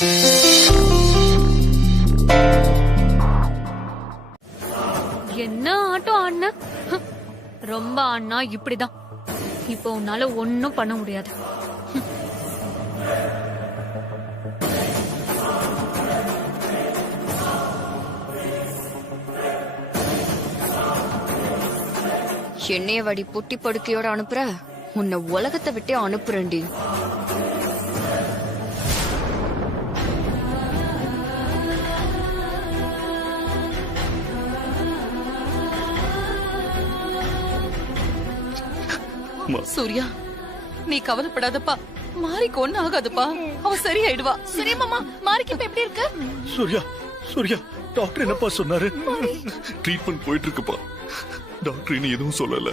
என்ன ஆட்டம் ஆடின? ரொம்ப ஆடினா இப்படிதான். இப்போ உன்னால ஒன்னும் பண்ண முடியாது. என்னைய வடி பொட்டி படுக்கையோட அனுப்புற, உன்னை உலகத்தை விட்டே அனுப்புறேன்டி. சூர்யா, நீ கவலைப்படாதப்பா. மாரிக்கு ஒண்ணு ஆகாதுப்பா, அவ சரியாயிடுவா. சரி மாமா, மாரிக்கு இப்ப எப்படி இருக்கு? சூர்யா, சூர்யா, டாக்டர் என்னப்பா சொன்னாரு? ட்ரீட்மெண்ட் போயிட்டு இருக்குப்பா. டாக்டர் இன்னும் எதுவும் சொல்லல.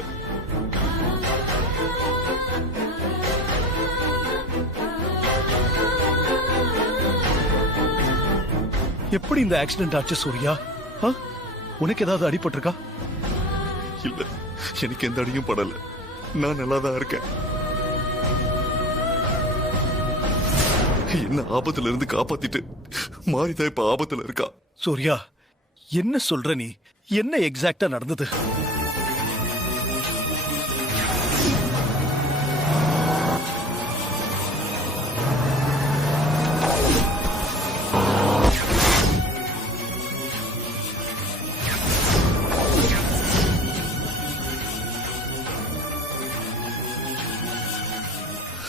எப்படி இந்த ஆக்சிடென்ட் ஆச்சு சூர்யா? உனக்கு ஏதாவது அடிபட்டிருக்கா? இல்ல, எனக்கு எந்த அடியும் படல. நான் நல்லாதான் இருக்கேன். என்ன ஆபத்துல இருந்து காப்பாத்திட்டு மாரிதான் இப்ப ஆபத்துல இருக்கா. சூர்யா, என்ன சொல்ற நீ? என்ன எக்ஸாக்டா நடந்தது?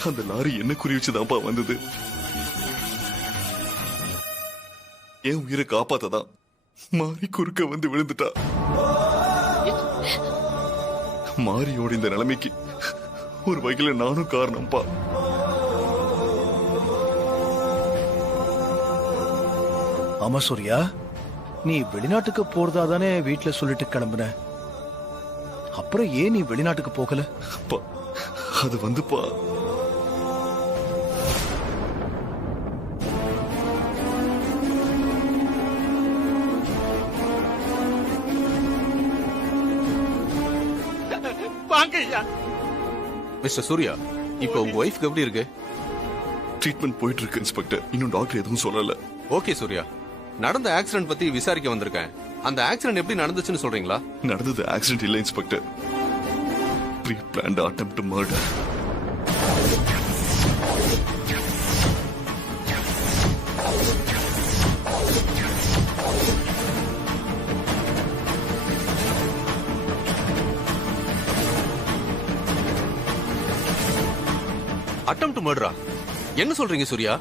அந்த லாரி என்ன குறி வச்சுதான்ப்பா வந்தது. என் உயிரை காப்பாத்ததான் மாறி குறுக்க வந்து விழுந்துட்டா. மாரியோட இந்த நிலைமைக்கு ஒரு வகையில நானும் காரணம்ப்பா. ஆமா சூர்யா, நீ வெளிநாட்டுக்கு போறதா தானே வீட்டுல சொல்லிட்டு கிளம்புன. அப்புறம் ஏன் நீ வெளிநாட்டுக்கு போகல? அது வந்துப்பா, மிஸ்டர் சூர்யா, இப்போ உங்க ஒய்ஃப்க்கு எப்படி இருக்கு? ட்ரீட்மெண்ட் போயிட்டு இருக்கு இன்ஸ்பெக்டர். இன்னும் டாக்டர் எதுவும் சொல்லல. ஓகே சூர்யா, நடந்த ஆக்சிடென்ட் பத்தி விசாரிக்க வந்திருக்கேன். அந்த ஆக்சிடென்ட் எப்படி நடந்துச்சுன்னு சொல்றீங்களா? நடந்தது ஆக்சிடென்ட் இல்ல inspector, pre planned attempt murder. Attempt மர்டரா? என்ன சொல்றீங்க சூர்யா?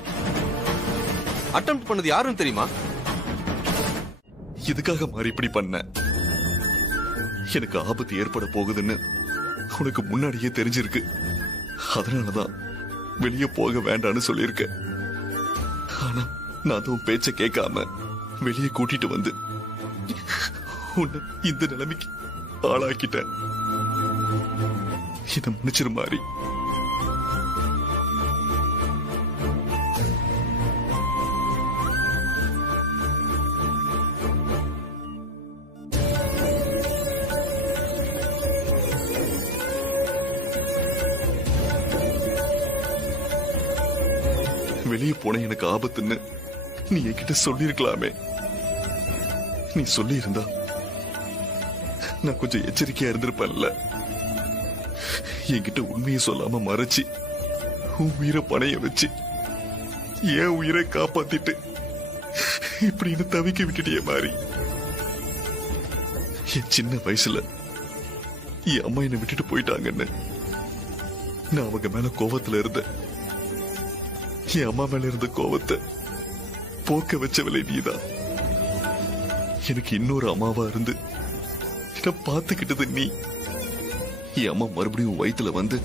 அட்டெம்ப்ட் பண்ணது யாருன்னு தெரியுமா? இதுக்காக மாறி இப்படி பண்ண? எனக்கு ஆபத்து ஏற்பட போகுதுன்னு உனக்கு முன்னாடியே தெரிஞ்சிருக்கு. அதனாலதான் வெளியே போக வேண்டான்னு சொல்லியிருக்க. ஆனா நான் அதுவும் பேச்ச கேட்காம வெளியே கூட்டிட்டு வந்து உன்னை இந்த நிலைமைக்கு ஆளாக்கிட்டேன். இதை மன்னிச்சிரு மாறி. வெளியே போன எனக்கு ஆபத்துன்னு நீ என்கிட்ட சொல்லிருக்கலாமே. நீ சொல்லி இருந்தா நான் கொஞ்சம் எச்சரிக்கையா இருந்திருப்பேன்ல. என்கிட்ட உண்மையை சொல்லாம மறைச்சு உன் உயிரை பணைய வச்சு என் உயிரை காப்பாத்திட்டு இப்படின்னு தவிக்க விட்டுட்டிய மாறி. என் சின்ன வயசுல என் அம்மா என்னை விட்டுட்டு போயிட்டாங்கன்னு நான் அவங்க மேல கோவத்துல இருந்தேன். என் அம்மா மேல இருந்த கோவத்தை போக்க வச்சவளை நீதான். எனக்கு இன்னொரு அம்மாவா இருந்து என்ன பாத்துக்கிட்டது நீ. என் அம்மா மறுபடியும் வயித்துல வந்து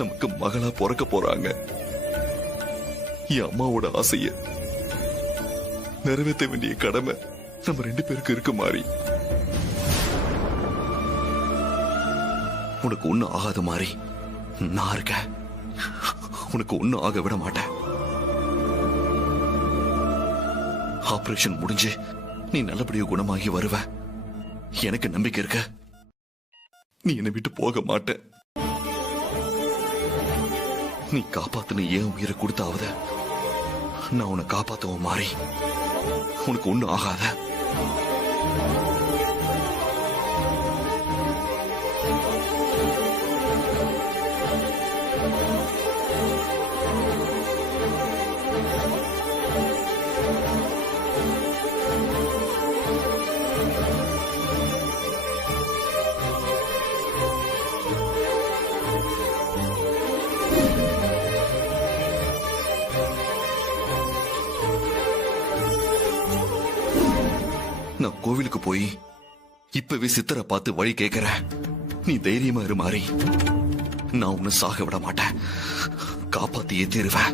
நமக்கு மகளா பிறக்க போறாங்க. என் அம்மாவோட ஆசைய நிறைவேற்ற வேண்டிய கடமை நம்ம ரெண்டு பேருக்கு இருக்கு மாறி. உனக்கு ஒண்ணு ஆகாத மாதிரி நான் இருக்கேன். உனக்கு ஒண்ணும் ஆக விட மாட்டேன். ஆபரேஷன் முடிஞ்சு நீ நல்லபடியா குணமாகி வருவ. எனக்கு நம்பிக்கை இருக்க. நீ என்னை விட்டு போக மாட்ட. நீ காப்பாத்துன ஏன் உயிரை கொடுத்தாவது நான் உன்னை காப்பாத்துவோம் மாறி. உனக்கு ஒண்ணும் ஆகாத. நான் கோவிலுக்கு போய் இப்பவே சித்தரை பார்த்து வழி கேட்கிறேன். நீ தைரியமா இரு மாறி. நான் உன்னை சாக விட மாட்டேன். காப்பாத்தியே தீருவேன்.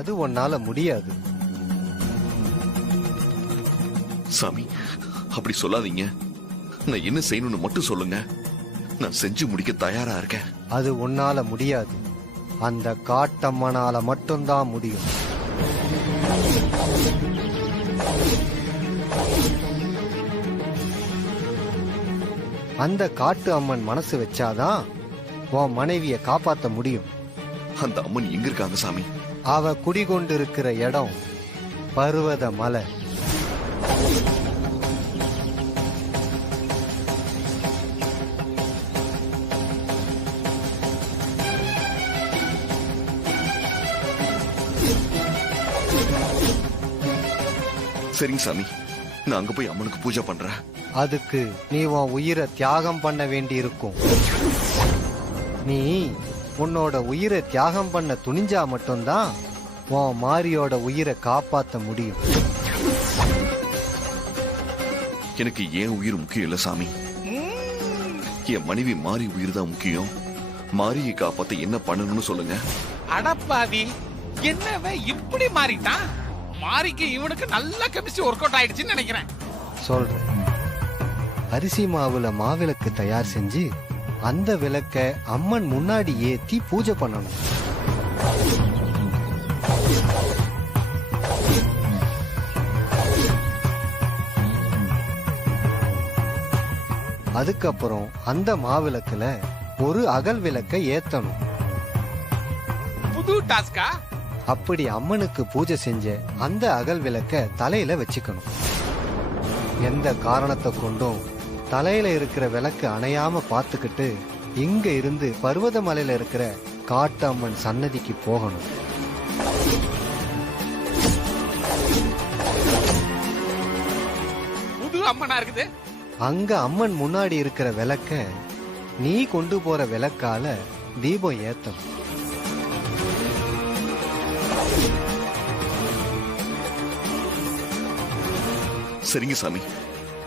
அது உன்னால முடியாது. சாமி, அப்படி சொல்லாதீங்க. நான் என்ன செய்யணும்னு மட்டும் சொல்லுங்க. நான் செஞ்சு முடிக்க தயாரா இருக்கேன். அது உன்னால முடியாது. அந்த காட்டம்மனால மட்டும்தான் முடியும். அந்த காட்டு அம்மன் மனசு வச்சாதான் உன் மனைவிய காப்பாத்த முடியும். அந்த அம்மன் எங்க இருக்காங்க சாமி? அவ குடிகொண்டிருக்கிற இடம் பர்வத மலை. சரிங்க சாமி, நான் அங்க போய் அம்மனுக்கு பூஜை பண்றேன். அதுக்கு நீ உன் உயிரை தியாகம் பண்ண வேண்டி இருக்கும். நீ உன்னோட உயிரை தியாகம் பண்ண துணிஞ்சா மட்டும்தான் உன் மாரியோட உயிரை காப்பாத்த முடியும். எனக்கு ஏன் உயிர் முக்கியம் இல்ல சாமி. என் மனைவி மாறி உயிர் தான் முக்கியம். மாரியை காப்பாத்த என்ன பண்ணணும்னு சொல்லுங்க. அடப்பாவி, என்னவ இப்படி மாறிட்டான்? மாரிக்கு இவனுக்கு நல்ல கெமிஸ்ட்ரி ஒர்க் அவுட் ஆயிடுச்சுன்னு நினைக்கிறேன். சொல்றேன். அரிசி மாவுல மாவிளக்கு தயார் செஞ்சு அந்த விளக்க அம்மன் முன்னாடி ஏத்தி பூஜை பண்ணணும். அதுக்கப்புறம் அந்த மாவிளக்குல ஒரு அகல் விளக்க ஏத்தணும். புது டாஸ்கா? அப்படி அம்மனுக்கு பூஜை செஞ்ச அந்த அகல் விளக்க தலையில வச்சுக்கணும். எந்த காரணத்தை கொண்டும் தலையில இருக்கிற விளக்கு அணையாம பார்த்துக்கிட்டு இங்க இருந்து பர்வத மலையில இருக்கிற காட்டு அம்மன் சன்னதிக்கு போகணும். புது அம்மனா இருக்குது. அங்க அம்மன் முன்னாடி இருக்கிற விளக்க நீ கொண்டு போற விளக்கால தீபம் ஏத்தணும். சரிங்க சாமி,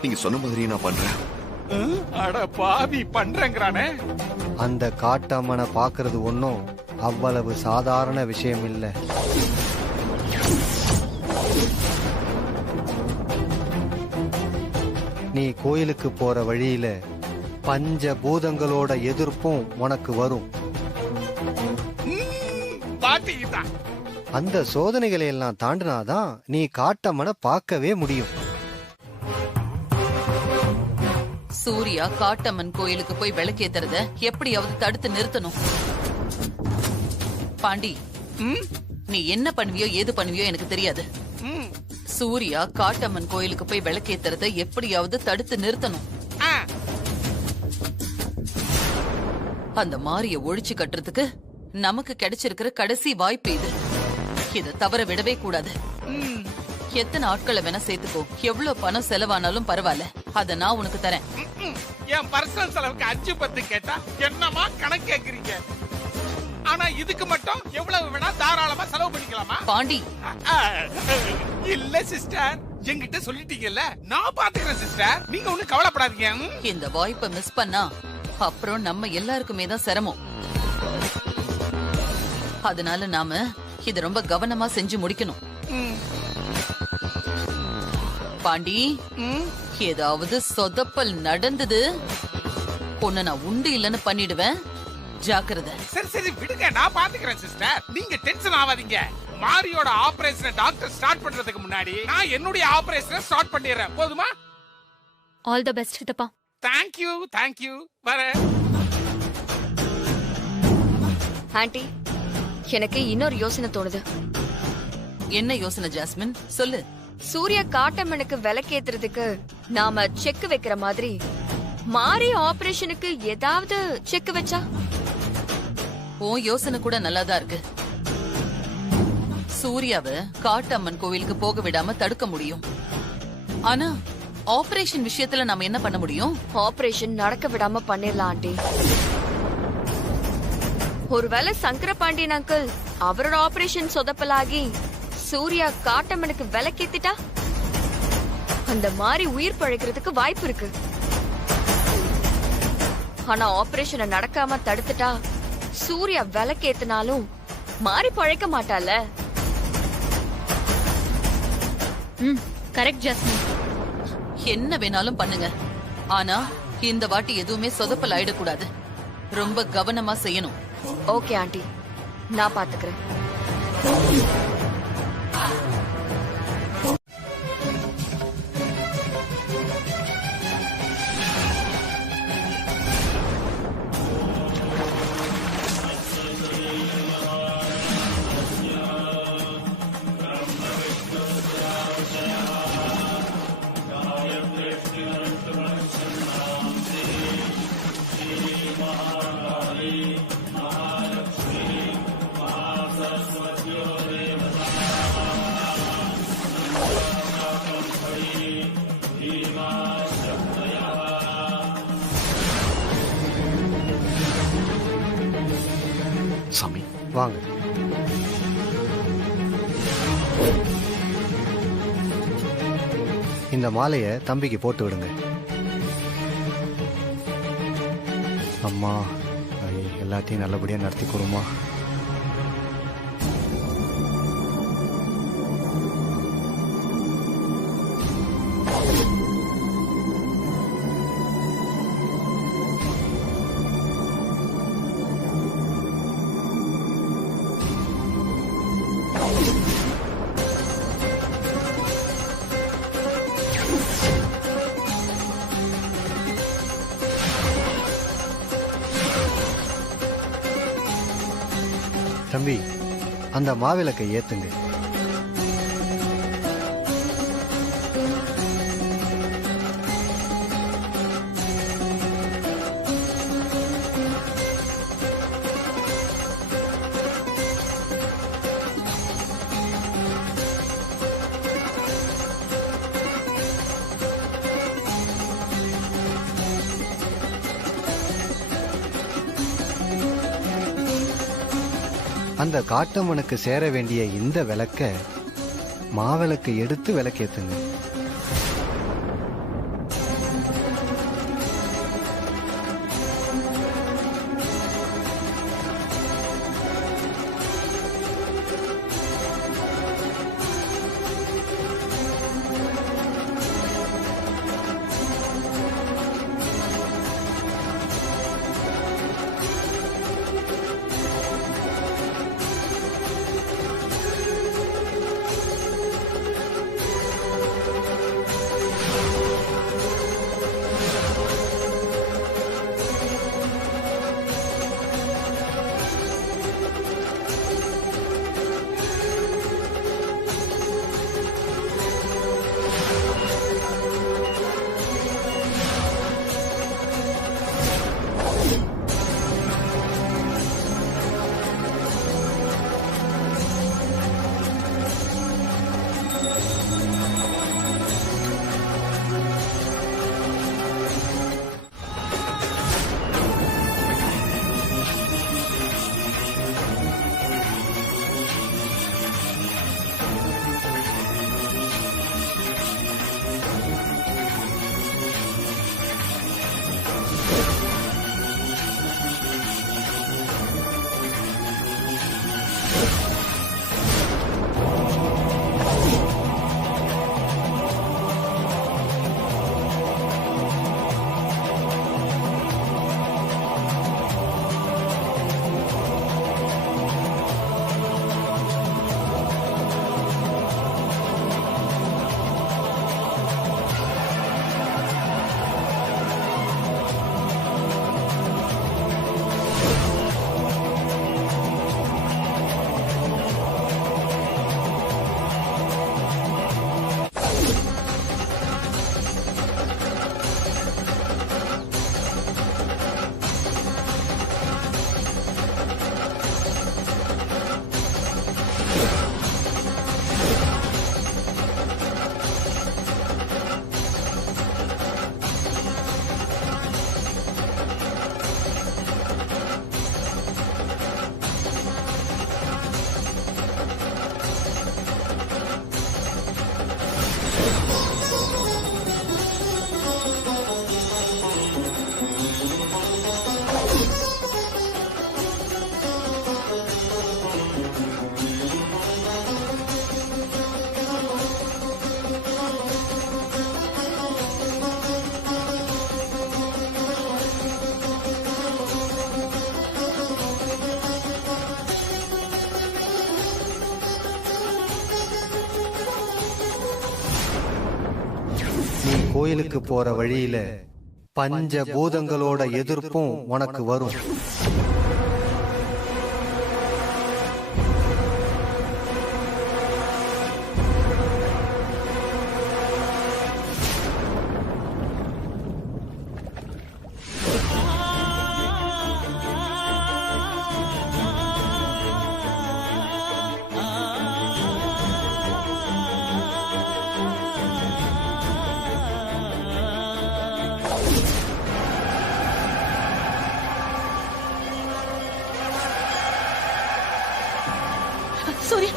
நீங்க சொன்ன மாதிரியே நான் பண்றேன். அட பாவி, பண்றேங்கிறானே. அந்த காட்டம்மனை பாக்குறது ஒன்னும் அவ்வளவு சாதாரண விஷயம் இல்ல. நீ கோயிலுக்கு போற வழியில பஞ்ச பூதங்களோட எதிர்ப்பும் உனக்கு வரும். பாட்டிக்கிட்டான். அந்த சோதனைகளை எல்லாம் தாண்டினாதான் நீ காட்டம்மனை பார்க்கவே முடியும். சூர்யா காட்டம்மன் கோயிலுக்கு போய் விளக்கேத்துறத எப்படியாவது தடுத்து நிறுத்தணும். பாண்டி, நீ என்ன பண்ணுவியோ ஏது பண்ணுவியோ எனக்கு தெரியாது. சூர்யா காட்டம்மன் கோயிலுக்கு போய் விளக்கேத்துறத எப்படியாவது தடுத்து நிறுத்தணும். அந்த மாரிய ஒழிச்சு கட்டுறதுக்கு நமக்கு கிடைச்சிருக்கிற கடைசி வாய்ப்பு இது. இத தவற விடவே கூடாது. எத்தனை ஆட்களை வேணா சேர்த்துக்கோ, எவ்வளவு பணம் செலவானாலும் பரவாயில்ல, அத நான் உனக்கு தரேன். என் பர்சனல் செலவுக்கு 5-10 கேட்டா என்னமா கணக்கு கேக்குறீங்க? ஆனா இதுக்கு மட்டும் எவ்வளவு வேணா தாராளமா செலவு பண்ணிக்கலாமா? பாண்டி, இல்ல சிஸ்டர், என்கிட்ட சொல்லிட்டீங்கல்ல, நான் பாத்துக்கிறேன் சிஸ்டர், நீங்க ஒண்ணு கவலைப்படாதீங்க. இந்த வாய்ப்பை மிஸ் பண்ணா அப்புறம் நம்ம எல்லாருக்குமே தான் சிரமம். அதனால நாம இத ரொம்ப கவனமா செஞ்சு முடிக்கணும். பாண்டி, ஏதாவது சொதப்பல் நடந்தது பொண்ணு நான் உண்டு இல்லன்னு பண்ணிடுவேன், ஜாக்கிரதை. சரி சரி விடுங்க, நான் பாத்துக்கிறேன் சிஸ்டர், நீங்க டென்ஷன் ஆகாதீங்க. மாரியோட ஆபரேஷனை டாக்டர் ஸ்டார்ட் பண்றதுக்கு முன்னாடி நான் என்னுடைய ஆபரேஷனை ஸ்டார்ட் பண்ணிடுறேன், போதுமா? ஆல் தி பெஸ்ட் சித்தப்பா. Thank you thank you. வர ஆண்டி, எனக்கு இன்னொரு யோசனை தோணுது. என்ன யோசனை ஜாஸ்மின், சொல்லு. சூர்யா காட்டம்மனுக்கு விலக்கேத்துறதுக்கு நாம செக் வைக்கிற மாதிரி மாரி ஆபரேஷனுக்கு ஏதாவது செக் வச்சா? உன் யோசனை கூட நல்லாதான் இருக்கு. சூர்யாவை காட்டம்மன் கோவிலுக்கு போக விடாம தடுக்க முடியும். ஆனா ஆபரேஷன் விஷயத்துல நாம என்ன பண்ண முடியும்? ஆபரேஷன் நடக்க விடாம பண்ணிடலாம் ஆண்டி. ஒருவேளை சங்கர பாண்டியன் அங்கிள் அவரோட ஆபரேஷன் சொதப்பலாகி சூர்யா காட்டம்மனுக்கு விலக்கேத்திட்டா அந்த மாதிரி உயிர் பழைக்கிறதுக்கு வாய்ப்பு இருக்கு. ஆனா ஆபரேஷனை நடக்காம தடுத்துட்டா சூர்யா விலக்கேத்தினாலும் மாறி பழைக்க மாட்டால. Correct jasmine. என்ன வேணாலும் பண்ணுங்க, ஆனா இந்த வாட்டி எதுவுமே சொதப்பல் ஆயிடக்கூடாது. ரொம்ப கவனமா செய்யணும். ஓகே ஆண்டி, நான் பாத்துக்கிறேன். சாமி வாங்க. இந்த மாலையை தம்பிக்கு போட்டு விடுங்க. அம்மா எல்லாத்தையும் நல்லபடியா நடத்தி கொடுமா. தம்பி, அந்த மாவிளக்கை ஏத்துங்க. அந்த காட்டம்மனுக்கு சேர வேண்டிய இந்த விளக்க மாவிளக்கு எடுத்து விளக்கேத்துங்க. கோயிலுக்கு போற வழியில பஞ்ச பூதங்களோட எதிர்ப்பும் உனக்கு வரும். சூர்யா,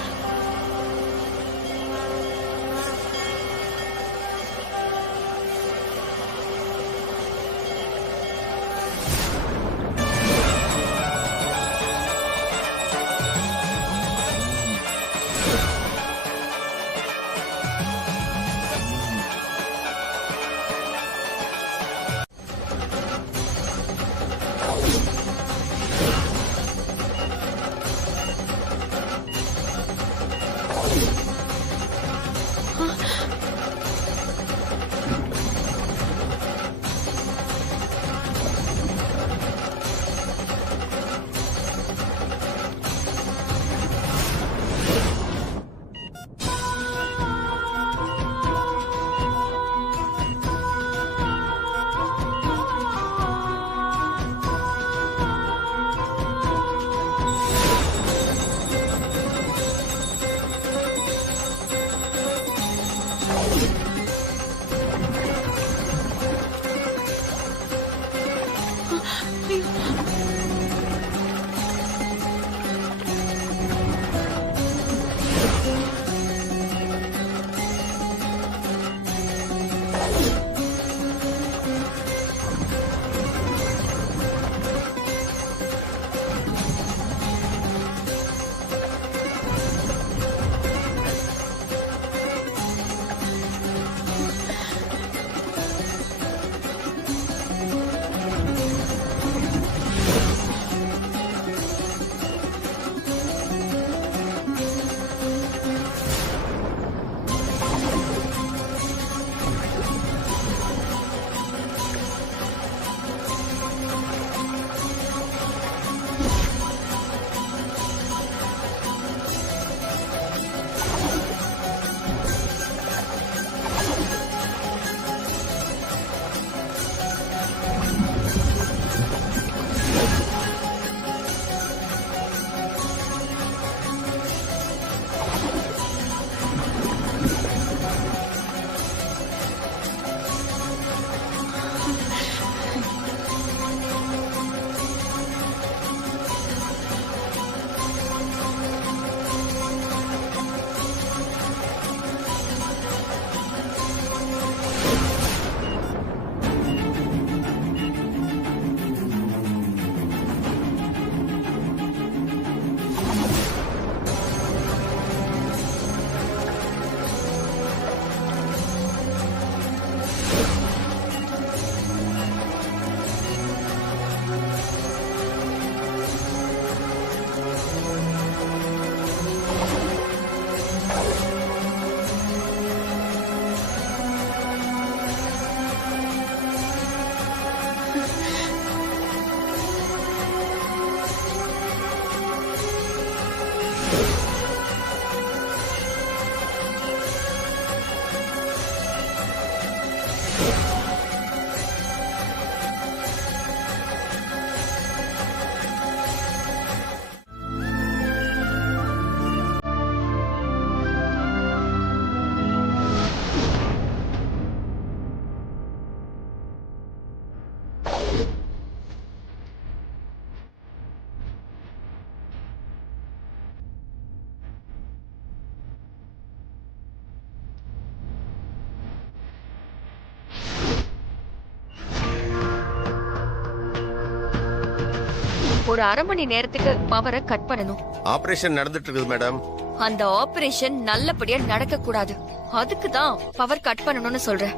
ஒரு அரை மணி நேரத்துக்கு பவரை கட் பண்ணணும். ஆபரேஷன் நடந்துட்டு இருக்குது மேடம். அந்த ஆபரேஷன் நல்லபடியா நடக்க கூடாது. அதுக்கு தான் பவர் கட் பண்ணணும்னு சொல்றேன்.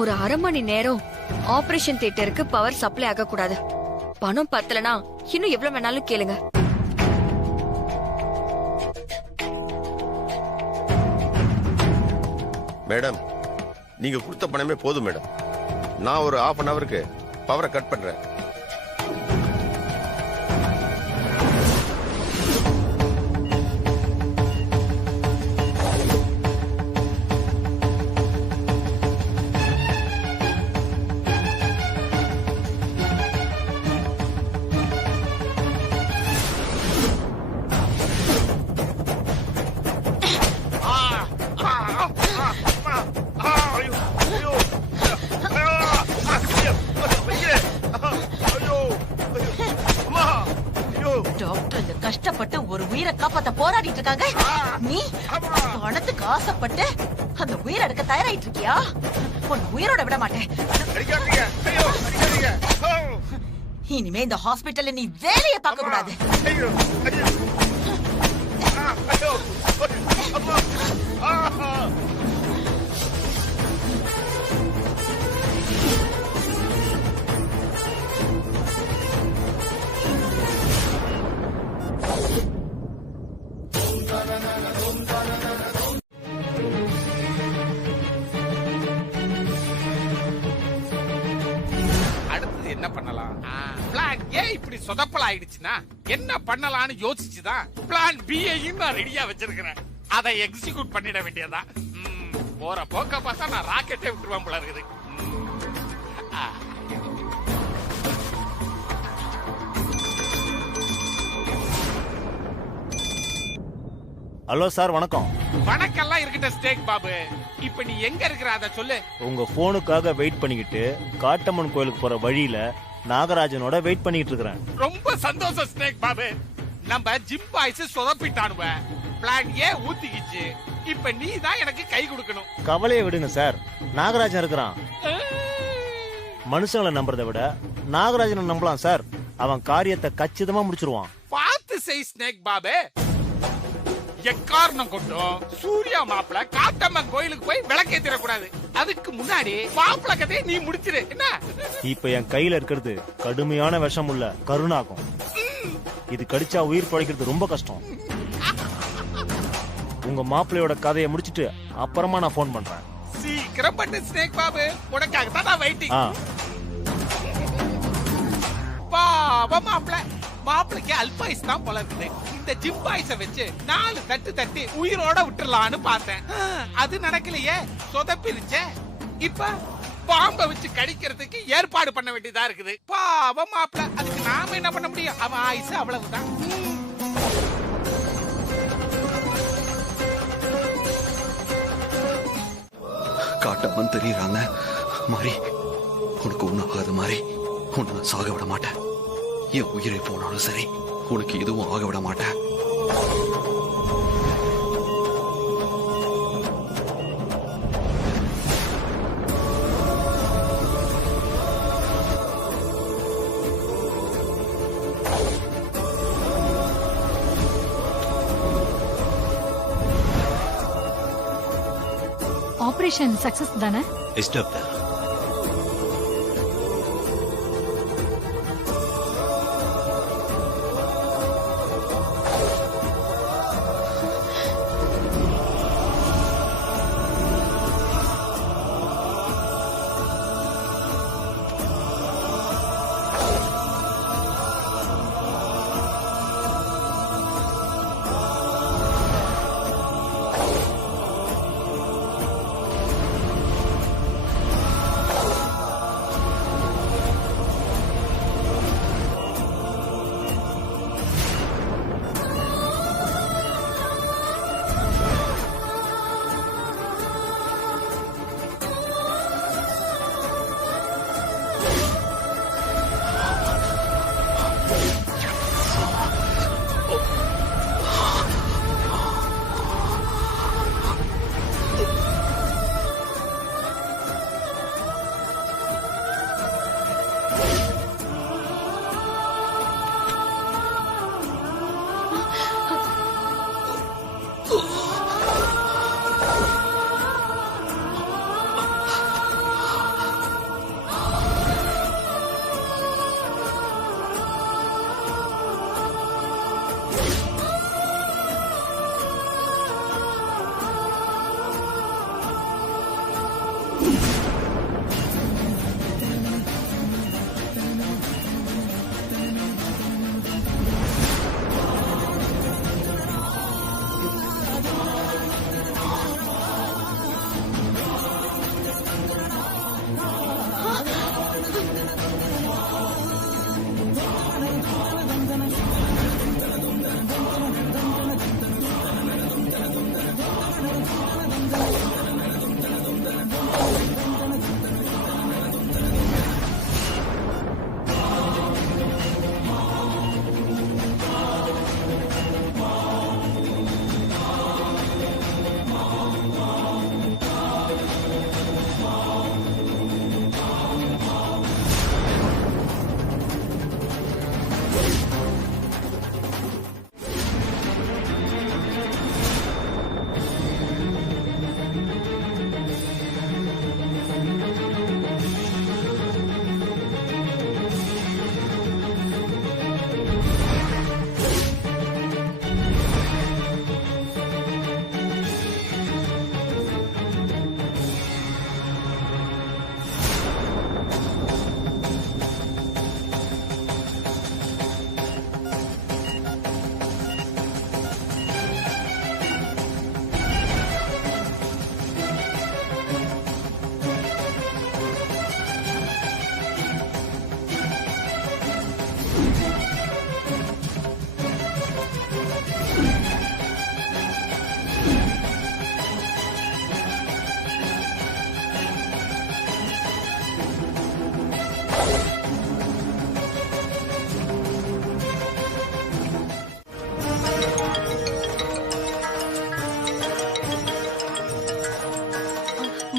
ஒரு அரை மணி நேரம் ஆபரேஷன் தியேட்டருக்கு பவர் சப்ளை ஆக கூடாது. பணம் பத்தலனா இன்னும் எவ்வளவு வேணாலும் கேளுங்க. மேடம் நீங்க கொடுத்த பணமே போதும் மேடம். நான் ஒரு half an hourக்கு பவரை கட் பண்றேன். டாக்டர் கஷ்டப்பட்டு ஒரு உயிரை காப்பாத்த போராடிட்டு இருக்காங்க. நீ பணத்துக்கு ஆசைப்பட்டு அந்த உயிரை எடுக்க தயாராயிட்டு இருக்கியா? உன் உயிரோட விட மாட்டேன். இனிமே இந்த ஹாஸ்பிட்டல்ல நீ வேலையை பார்க்க கூடாது. என்ன பண்ணலாம்? பிளான் ஏ இப்படி சொதப்பல் ஆயிடுச்சுன்னா என்ன பண்ணலாம்னு யோசிச்சுதான் பிளான் பி நான் ரெடியா வச்சிருக்கிறேன். அதை எக்ஸிக்யூட் பண்ணிட வேண்டியதா. போற போக்க பார்த்தா நான் ராக்கெட்டே விட்டுருவேன் போல இருக்குது. ஹலோ சார், வணக்கம். வணக்கம்லாம் இருக்கட்டும் ஸ்டேக் பாபு. இப்ப நீ எங்க இருக்கிற அத சொல்லு. உங்க போனுக்காக வெயிட் பண்ணிக்கிட்டு காட்டம்மன் கோயிலுக்கு போற வழியில நாகராஜனோட வெயிட் பண்ணிட்டு இருக்கிறேன். ரொம்ப சந்தோஷம் ஸ்டேக் பாபு. நம்ம ஜிம் பாய்ஸ் சொதப்பிட்டானுவ. பிளான் ஏ ஊத்திக்கிச்சு. இப்ப நீ தான் எனக்கு கை கொடுக்கணும். கவலையை விடுங்க சார், நாகராஜன் இருக்கிறான். மனுஷங்களை நம்புறதை விட நாகராஜனை நம்பலாம் சார். அவன் காரியத்தை கச்சிதமா முடிச்சிருவான். பார்த்து செய் ஸ்னேக் பாபு. எக்காரணம் கொண்டும் சூர்யா மாப்பிள காட்டம்மன் கோயிலுக்கு போய் விளக்கேத்திடக்கூடாது. அதுக்கு முன்னாடி மாப்பிள கதையை நீ முடிச்சிரு. என்ன? இப்ப என் கையில இருக்கிறது கடுமையான விஷம் உள்ள கருணாகும். இது கடிச்சா உயிர் பழைக்கிறது ரொம்ப கஷ்டம். உங்க மாப்பிள்ளையோட கதையை முடிச்சிட்டு அப்புறமா நான் போன் பண்றேன். சீக்கிரம் பண்ணு ஸ்னேக் பாபு. உனக்காக தான் நான் வெயிட்டிங். பாவம் மாப்பிள. மாப்பிளைக்கு அல்பாயுஸ் தான் போல இருக்குது. இந்த ஜிம் பாய்ஸ வச்சு 4 தட்டு தட்டி உயிரோட விட்டுறலான்னு பார்த்தேன். அது நடக்கலையே, சொதப்பிருச்சே. இப்ப பாம்பை வச்சு கடிக்கிறதுக்கு ஏற்பாடு பண்ண வேண்டியதா இருக்குது. பாவம் மாப்பிள. அதுக்கு நாம என்ன பண்ண முடியும்? அவன் ஆயுசு அவ்வளவுதான். காட்டம்மன் தெரியுறாங்க. மாறி, உனக்கு ஒண்ணும் ஆகாத மாதிரி உன்னை நான் சாக விட மாட்டேன். என் உயிரை போனாலும் சரி, உனக்கு எதுவும் ஆக விட மாட்டேன். ஆபரேஷன் சக்சஸ் தானே? Yes doctor.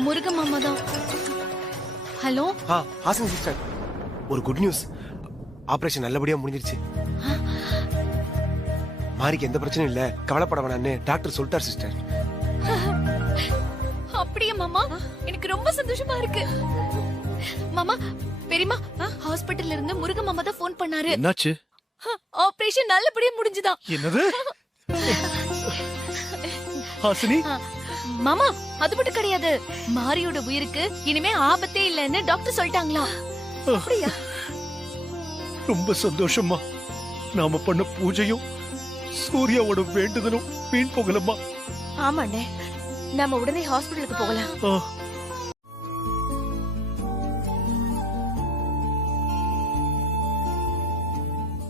முருக மாமா தான். ஹலோ ஹாசன் சிஸ்டர், ஒரு குட் நியூஸ். ஆபரேஷன் நல்லபடியா முடிஞ்சிருச்சு. மாரிக்கு எந்த பிரச்சனையும் இல்ல, கவலைப்பட வேணாம்னு டாக்டர் சொல்லிட்டார் சிஸ்டர். அப்படியே மாமா, எனக்கு ரொம்ப சந்தோஷமா இருக்கு. மாமா, பெரியமா ஹாஸ்பிடல்ல இருந்து முருக மாமா தான் ஃபோன் பண்ணாரு. என்னாச்சு? ஆபரேஷன் நல்லபடியா முடிஞ்சுதான். என்னது? ஹாசினி, மாமா அது மட்டும் கிடையாது, மாரியோட உயிருக்கு இனிமே ஆபத்தே இல்லைன்னு டாக்டர் சொல்லிட்டாங்களா. அப்படியா? ரொம்ப சந்தோஷமா. நாம பண்ண பூஜையும் சூர்யாவோட வேண்டுதலும் வீண் போகலம்மா. ஆமாண்ணே, நாம உடனே ஹாஸ்பிடலுக்கு போகலாம்.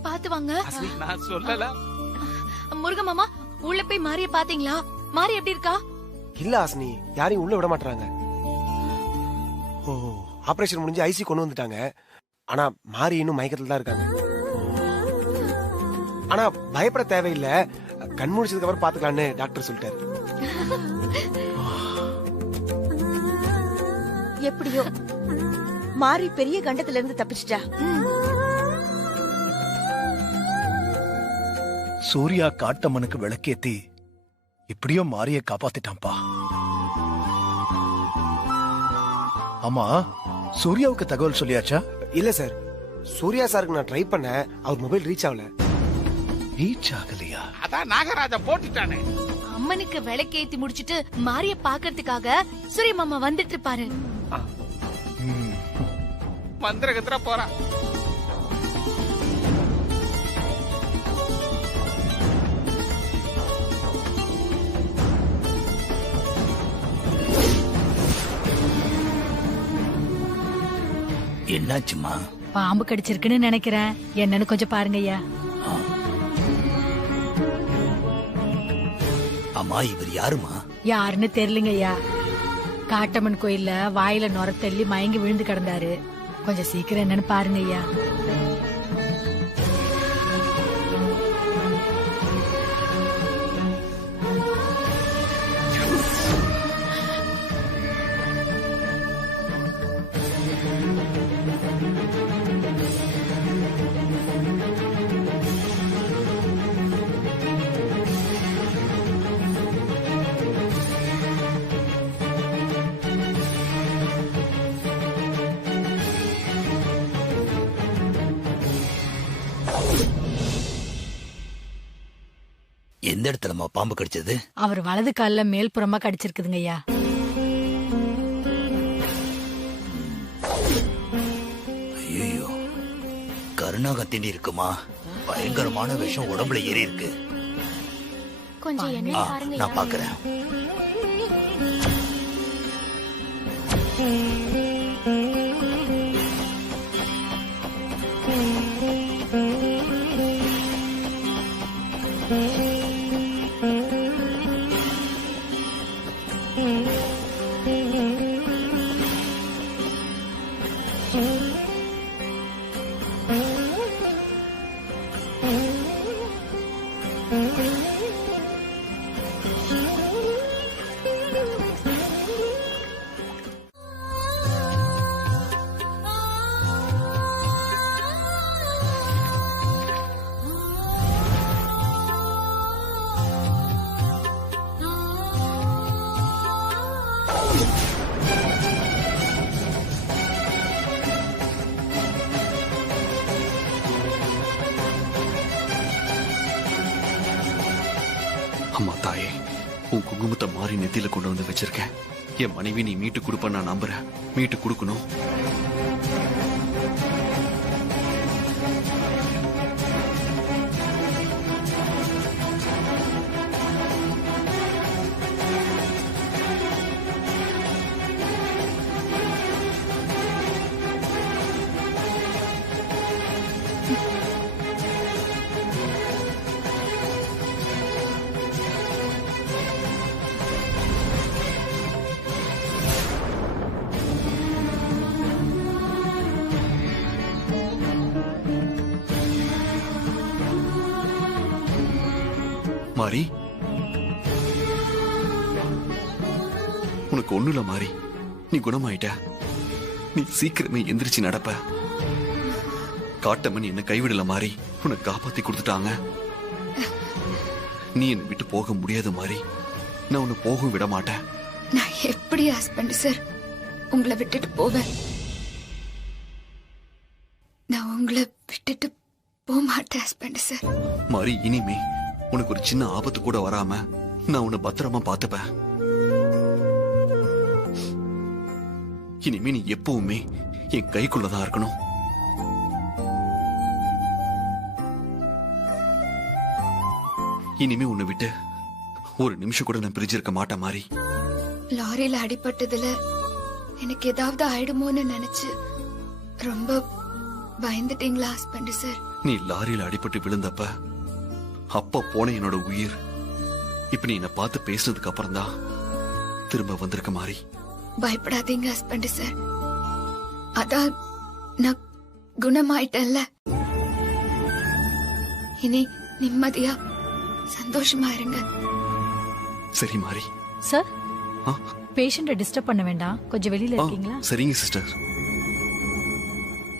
பாத்து வாங்க. நான் சொல்லல. முருக மாமா, உள்ள போய் மாரிய பாத்தீங்களா? மாரி எப்படி இருக்கா? இல்ல ஹாசினி, யாரையும் உள்ள விட மாட்டாங்க. ஓ, ஆபரேஷன் முடிஞ்சு ஐசி கொண்டு வந்துட்டாங்க. ஆனா மாரி இன்னும் மயக்கத்துல தான் இருக்காங்க. ஆனா பயப்பட தேவையில்லை, கண் முடிச்சதுக்கு அப்புறம் பாத்துக்கலான்னு டாக்டர் சொல்லிட்டாரு. எப்படியோ மாறி பெரிய கண்டத்துல இருந்து தப்பிச்சிட்டா. சூர்யா காட்டம்மனுக்கு விளக்கேத்தி இப்படியோ மாரிய காப்பாத்திட்டான்பா. ஆமா, சூர்யாவுக்கு தகவல் சொல்லியாச்சா? இல்ல சார், சூர்யா சாருக்கு நான் ட்ரை பண்ண, அவர் மொபைல் ரீச் ஆகல. ரீச் ஆகலையா? அதான் நாகராஜா போட்டுட்டானே. அம்மனுக்கு விளக்கேத்தி முடிச்சிட்டு மாரிய பாக்குறதுக்காக சூரிய மாமா வந்துட்டு இருப்பாரு. மந்திரகத்திர போறா. என்னாச்சுமா? பாம்பு கடிச்சிருக்குன்னு நினைக்கிறேன். என்னன்னு கொஞ்சம் பாருங்க ஐயா. அம்மா, இவர் யாருமா? யாருன்னு தெரியலங்க ஐயா. காட்டம்மன் கோயில்ல வாயில நுர தள்ளி மயங்கி விழுந்து கிடந்தாரு. கொஞ்சம் சீக்கிரம் என்னன்னு பாருங்க ஐயா. எந்த இடத்துலமா பாம்பு கடிச்சது? அவர் வலது கால்ல மேல்புறமா கடிச்சிருக்குதுங்க ஐயா. ஐயோ, கருணாகத்தின் இருக்குமா? பயங்கரமான விஷம் உடம்புல ஏறி இருக்கு. கொஞ்சம் என்ன பாருங்க. நான் பாக்குறேன். அம்மா தாயே, உன் குங்குமத்தை மாறி நெத்தியில கொண்டு வந்து வச்சிருக்கேன். என் மனைவி நீ மீட்டு கொடுப்ப நான் நம்புறேன். மீட்டு கொடுக்கணும். மாறி, உனக்கு ஒண்ணுல மாறி, நீ குணமாயிட்ட. நீ சீக்கிரமே எந்திரிச்சு நடப்ப. காட்டமன் என்ன கைவிடல மாதிரி உன்னை காப்பாத்தி கொடுத்துட்டாங்க. நீ என்னை விட்டு போக முடியாத மாதிரி நான் உன்னை போகவும் விட மாட்டேன். நான் எப்படி ஹஸ்பண்ட் சார் உங்களை விட்டுட்டு போவேன்? நான் உங்களை விட்டுட்டு போக மாட்டேன் ஹஸ்பண்ட் சார். மாதிரி இனிமே உனக்கு ஒரு சின்ன ஆபத்து கூட வராம நான் உன்னை பத்திரமா பாத்துப்பேன். இனிமே நீ எப்பவுமே என் கைக்குள்ளதான் இருக்கணும். இனிமே உன்னை விட்டு ஒரு நிமிஷம் கூட நான் பிரிஞ்சிருக்க மாட்டேன் மாதிரி. லாரியில அடிபட்டதுல எனக்கு ஏதாவது ஆயிடுமோன்னு நினைச்சு ரொம்ப பயந்துட்டீங்களா ஹஸ்பண்ட் சார்? நீ லாரியில அடிபட்டு விழுந்தப்ப அப்ப போன என்னோட உயிர் இப்ப நீ என்ன பார்த்து பேசுனதுக்கு அப்புறம் தான் திரும்ப வந்திருக்க மாதிரி. பயப்படாதீங்க ஹஸ்பண்ட் சார். அதான் நான் குணமாயிட்டேன்ல. இனி நிம்மதியா சந்தோஷமா இருங்க. சரி மாறி. சார் பேஷண்ட டிஸ்டர்ப் பண்ண வேண்டாம், கொஞ்சம் வெளியில இருக்கீங்களா? சரிங்க சிஸ்டர்.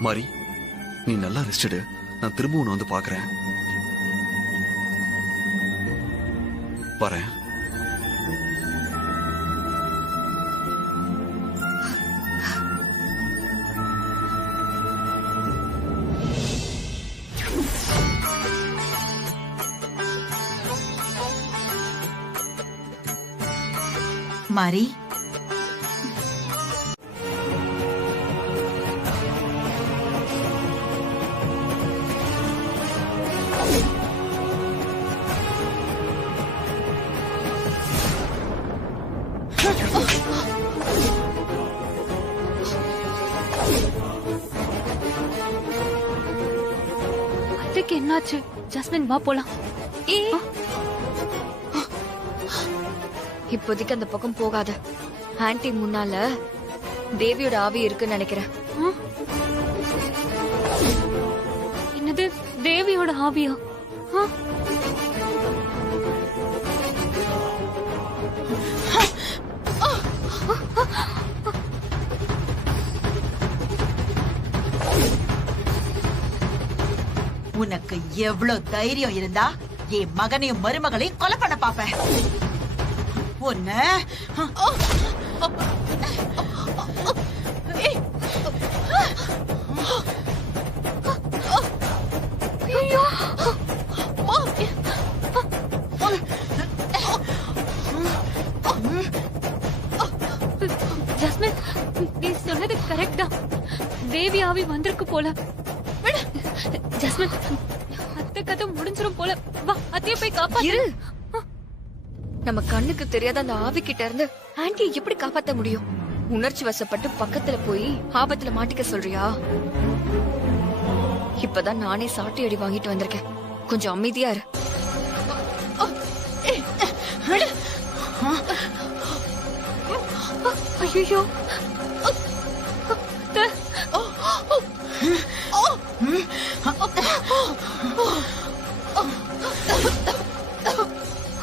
மாறி நீ நல்லா ரெஸ்ட் எடு, நான் திரும்ப உன்னை வந்து பாக்குறேன். வரேன். மாறி, அத்தைக்கு என்னாச்சு? ஜாஸ்மின் வா போலாம். இப்போதைக்கு அந்த பக்கம் போகாத. ஆன்ட்டி முன்னால தேவியோட ஆவி இருக்குன்னு நினைக்கிறேன். என்னது தேவியோட ஆவியா? உனக்கு எவ்வளவு தைரியம் இருந்தா என் மகனையும் மருமகளையும் கொலை பண்ண பாப்ப? ஒன்னு ஜாஸ்மின், நீ சொன்னது கரெக்ட் தான். தேவி ஆவி வந்திருக்கு போல. ஜாஸ்மின், அத்தை கதை முடிஞ்சிரும் போல. வா, அத்தைய போய் காப்பாத்து. நம்ம கண்ணுக்கு தெரியாத அந்த ஆவி கிட்ட இருந்து ஆன்ட்டியை எப்படி காப்பாத்த முடியும்? உணர்ச்சி வசப்பட்டு பக்கத்துல போய் ஆபத்துல மாட்டிக்க சொல்றியா? இப்பதான் நானே சாட்டை அடி வாங்கிட்டு வந்திருக்கேன். கொஞ்சம் அமைதியா இரு. ஐயோ,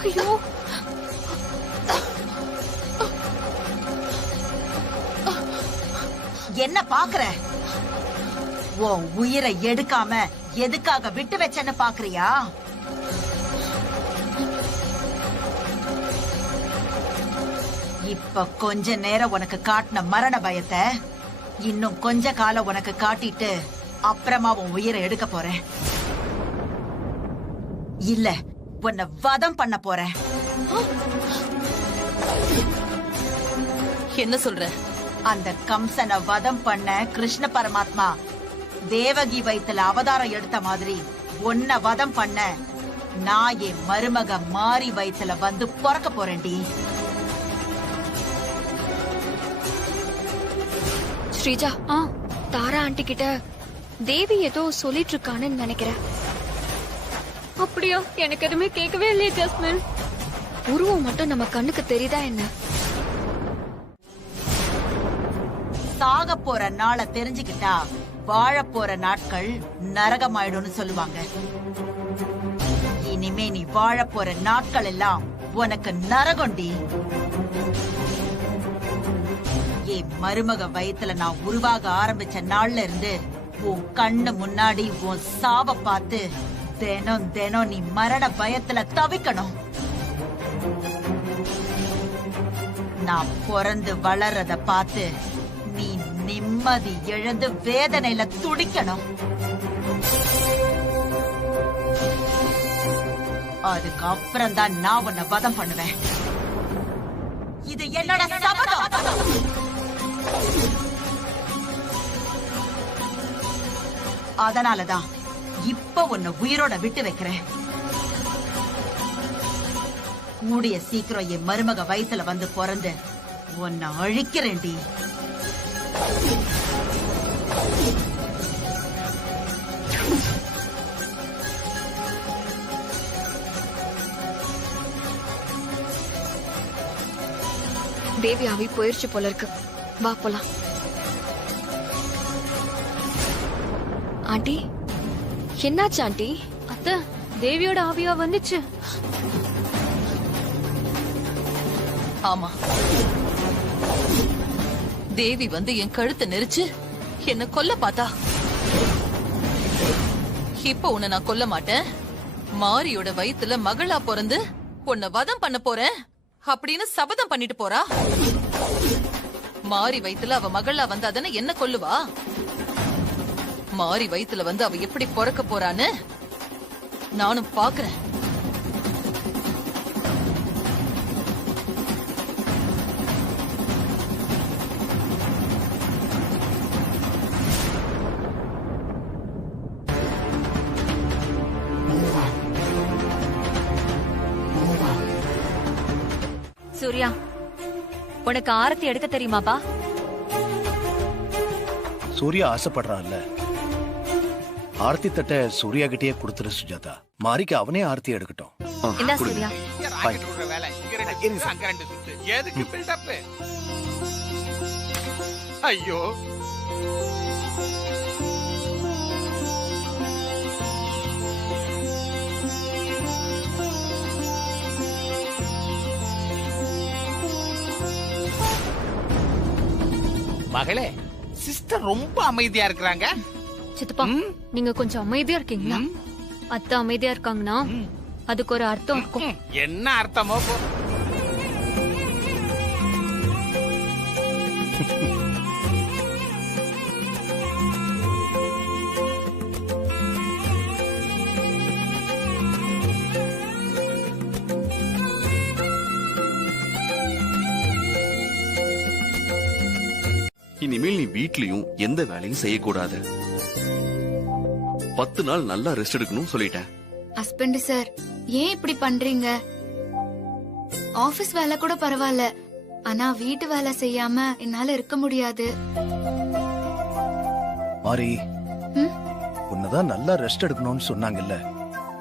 ஐயோ, என்ன பாக்குற? உன் உயிரை எடுக்காம எதுக்காக விட்டு வச்சேன்னு பாக்குறியா? இப்ப கொஞ்ச நேரம் உனக்கு காட்டின மரண பயத்தை இன்னும் கொஞ்ச காலம் உனக்கு காட்டிட்டு அப்புறமா உன் உயிரை எடுக்க போறேன். இல்ல, உன்னை வதம் பண்ண போறேன். என்ன சொல்ற? அந்த கம்சனை வதம் பண்ண கிருஷ்ண பரமாத்மா தேவகி வயித்துல அவதாரம் எடுத்த மாதிரி உன்னை வதம் பண்ண நான் என் மருமக மாறி வயித்துல வந்து பிறக்க போறேன்டி. ஸ்ரீஜா, தாரா ஆண்டி கிட்ட தேவி ஏதோ சொல்லிட்டு இருக்கான்னு நினைக்கிறேன். அப்படியா? எனக்கு எதுவுமே கேட்கவே இல்லையே ஜாஸ்மின். உருவம் மட்டும் நம்ம கண்ணுக்கு தெரியுதா என்ன? சாக போற நாளை தெரிஞ்சுக்கிட்டா வாழ போற நாட்கள் நரகமாயிடும்னு சொல்லுவாங்க. இனிமே நீ வாழ போற நாட்கள் எல்லாம் உனக்கு நரகம்டி. என் மருமக வயித்துல நான் உருவாக ஆரம்பிச்ச நாள்ல இருந்து உன் கண்ணு முன்னாடி உன் சாவ பார்த்து தினம் தினம் நீ மரண பயத்துல தவிக்கணும். நான் பிறந்து வளர்றத பார்த்து நீ நிம்மதி இழந்து வேதனையில துடிக்கணும். அதுக்கப்புறம் தான் நான் உன்னை வதம் பண்ணுவேன். இது என்னோட சபதம். அதனாலதான் இப்ப உன்னை உயிரோட விட்டு வைக்கிறேன். கூடிய சீக்கிரம் என் மருமக வயித்துல வந்து பிறந்து உன்னை அழிக்கிறேன்டி. தேவி ஆவி போயிருச்சு போல இருக்கு. வா போலாம். ஆண்டி என்னாச்சு ஆண்டி? அத்தை, தேவியோட ஆவியா வந்துச்சு. ஆமா, தேவி வந்து என் கழுத்தை நெரிச்சு என்ன கொல்ல பார்த்தா. இப்ப உன்னை நான் கொல்ல மாட்டேன். மாரியோட வயித்துல மகளா பிறந்து உன்னை வதம் பண்ண போறேன் அப்படின்னு சபதம் பண்ணிட்டு போறா. மாரி வயித்துல அவ மகளா வந்து அதனை என்ன கொல்லுவா? மாரி வயித்துல வந்து அவ எப்படி பிறக்க போறான்னு நானும் பாக்குறேன். சூர்யா, உனக்கு ஆரத்தி எடுக்க தெரியுமாப்பா? சூர்யா ஆசைப்படுறான்ல, ஆர்த்தி தட்டை சூர்யா கிட்டே கொடுத்துரு சுஜாதா. மாரிக்கு அவனே ஆர்த்தி எடுக்கட்டும். இந்தா சூர்யா. எதுக்கு பில்டப்? ஐயோ, மகளே, சிஸ்டர் ரொம்ப அமைதியா இருக்கிறாங்க. சித்தப்பா, நீங்க கொஞ்சம் அமைதியா இருக்கீங்களா? அத்தை அமைதியா இருக்காங்கன்னா அதுக்கு ஒரு அர்த்தம் இருக்கும். என்ன அர்த்தமோ போ. இனிமேல் நீ வீட்லயும் எந்த வேலையும் செய்யக்கூடாது. 10 நாள் நல்லா ரெஸ்ட் எடுக்கணும் சொல்லிட்டேன். ஹஸ்பண்ட் சார், ஏன் இப்படி பண்றீங்க? ஆபீஸ் வேலை கூட பரவாயில்ல, ஆனா வீட்டு வேலை செய்யாம என்னால இருக்க முடியாது. மாரி, உன்னதான் நல்லா ரெஸ்ட் எடுக்கணும்னு சொன்னாங்கல்ல,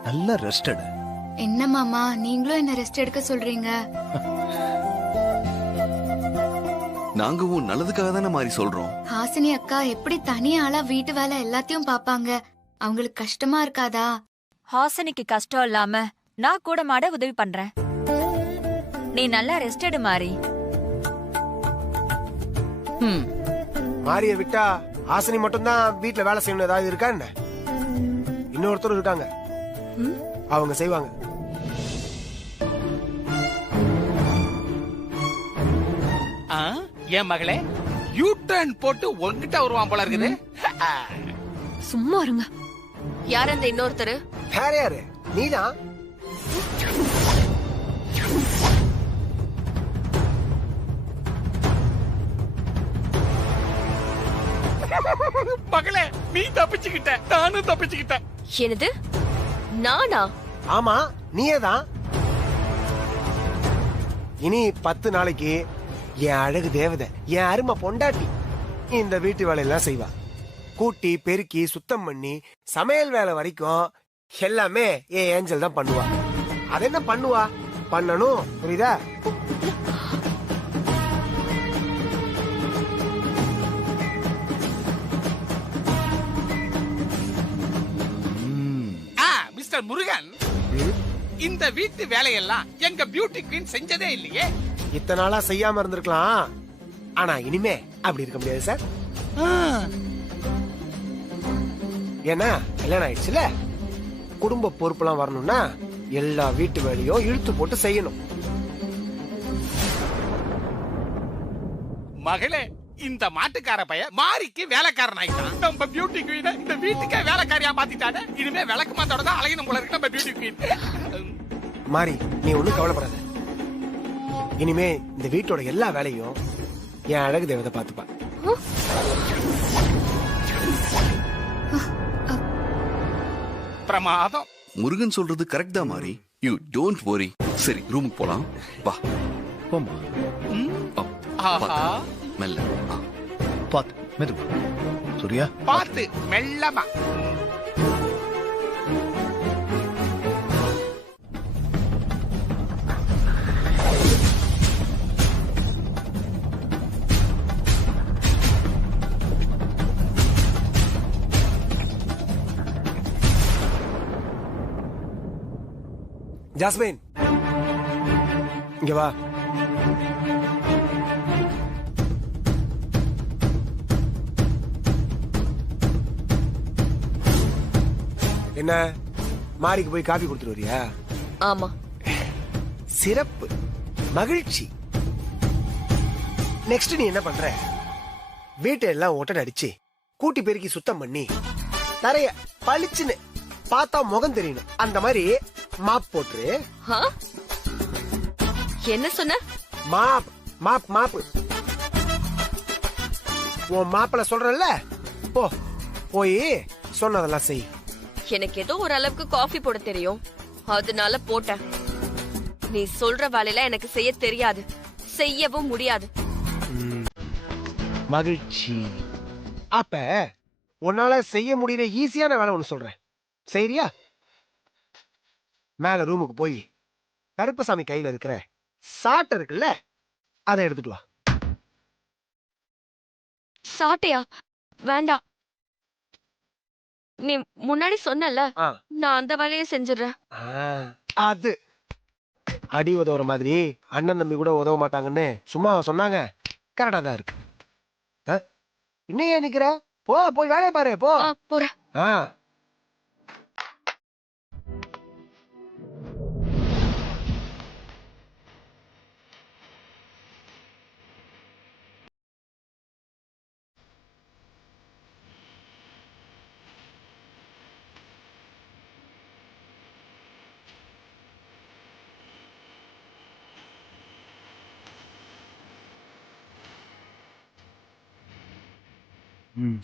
நல்லா ரெஸ்ட் எடு. என்ன மாமா, நீங்களும் என்ன ரெஸ்ட் எடுக்க சொல்றீங்க? நாங்க உன் நல்லதுக்காக தானே மாதிரி சொல்றோம். ஹாசினி அக்கா எப்படி தனி ஆளா வீட்டு வேலை எல்லாத்தையும் பாப்பாங்க? அவங்களுக்கு கஷ்டமா இருக்காதா? ஹாசினிக்கு கஷ்டம் இல்லாம நான் கூட மாட உதவி பண்றேன். நீ நல்லா ரெஸ்ட் எடு மாறி. மாரிய விட்டா ஹாசினி மட்டும் தான் வீட்டுல வேலை செய்யணும் ஏதாவது இருக்கா என்ன? இன்னொருத்தரும் இருக்காங்க, அவங்க செய்வாங்க. ஏன் மகளே, யூ டர்ன் போட்டு உன்கிட்ட வருவான் போல இருக்குது. சும்மா இருங்க. யார் அந்த இன்னொருத்தரு? வேற யாரு? நீதான். மகளே, நீ தப்பிச்சுக்கிட்ட, நானும் தப்பிச்சுக்கிட்டேன். என்னது, நானா? ஆமா, நீயேதான். இனி 10 நாளைக்கு என் அழகு தேவதை, என் அருமை பொண்டாட்டி இந்த வீட்டு வேலையெல்லாம் செய்வா. கூட்டி பெருக்கி சுத்தம் பண்ணி சமையல் வேலை வரைக்கும் எல்லாமே என் ஏஞ்சல் தான் பண்ணுவா. அது என்ன பண்ணுவா, பண்ணணும், புரியுதா? மிஸ்டர் முருகன், இந்த வீட்டு வேலையெல்லாம் எங்க பியூட்டி குவீன் செஞ்சதே இல்லையே. இத்தனை நாளா செய்யாம இருந்திருக்கலாம், ஆனா இனிமே அப்படி இருக்க முடியாது சார். ஏன்னா கல்யாணம் ஆயிடுச்சுல, குடும்ப பொறுப்புலாம் வரணும்னா எல்லா வீட்டு வேலையும் இழுத்து போட்டு செய்யணும். மகளே, இந்த மாட்டுக்கார பையன் மாரிக்கு வேலைக்காரன் ஆயிட்டான். நம்ம பியூட்டி குவீன் இந்த வீட்டுக்கே வேலைக்காரியா மாத்திட்டானே. இனிமே விளக்கு மாத்தோட தான் அழகின போல இருக்கு நம்ம பியூட்டி குவீன். மாறி, நீ ஒண்ணும் கவலைப்படாத. இனிமே இந்த வீட்டோட எல்லா வேலையும் என் அழகு தேவதை பாத்துப்பா. பிரமாதம். முருகன் சொல்றது கரெக்ட் தான் மாறி. You don't worry. சரி, ரூமுக்கு போலாம் வா. போமா. மெல்ல பாத்து மெதுவா. சூர்யா பாத்து மெல்லமா. ஜாஸ்மின், இங்க வா. என்ன, மாரிக்கு போய் காபி கொடுத்துட்டு வரியா? ஆமா. சிறப்பு, மகிழ்ச்சி. நெக்ஸ்ட் நீ என்ன பண்ற? வீட்டை எல்லாம் ஒட்டடை அடிச்சு கூட்டி பெருக்கி சுத்தம் பண்ணி தரைய பளிச்சுன்னு பார்த்தா முகம் தெரியணும். அந்த மாதிரி மாப் போட்டு. என்ன சொன்ன? Mop mop mop. உன் மாப்பிள்ள சொல்றல்ல, போ போய் சொன்னதெல்லாம் செய். எனக்கு ஏதோ ஒரு அளவுக்கு காஃபி போட தெரியும், அதனால போட்டேன். நீ சொல்ற வேலையில எனக்கு செய்ய தெரியாது, செய்யவும் முடியாது. மகிழ்ச்சி. அப்ப உன்னால செய்ய முடியற ஈஸியான வேலை ஒண்ணு சொல்றேன், சரியா? மேல ரூமுக்கு போய் கருப்பசாமி கையில இருக்கிற சாட்டை இருக்குல்ல, அதை எடுத்துட்டு வா. சாட்டையா? வேண்டாம். நீ முன்னாடி சொன்னல, நான் அந்த வேலையை செஞ்சிடறேன். அது அடி உதவுற மாதிரி அண்ணன் தம்பி கூட உதவ மாட்டாங்கன்னு சும்மா சொன்னாங்க. கரெக்டா தான் இருக்கு. இன்னும் ஏன் நிக்கிற? போ, போய் வேலையை பாரு. போ. போறேன்.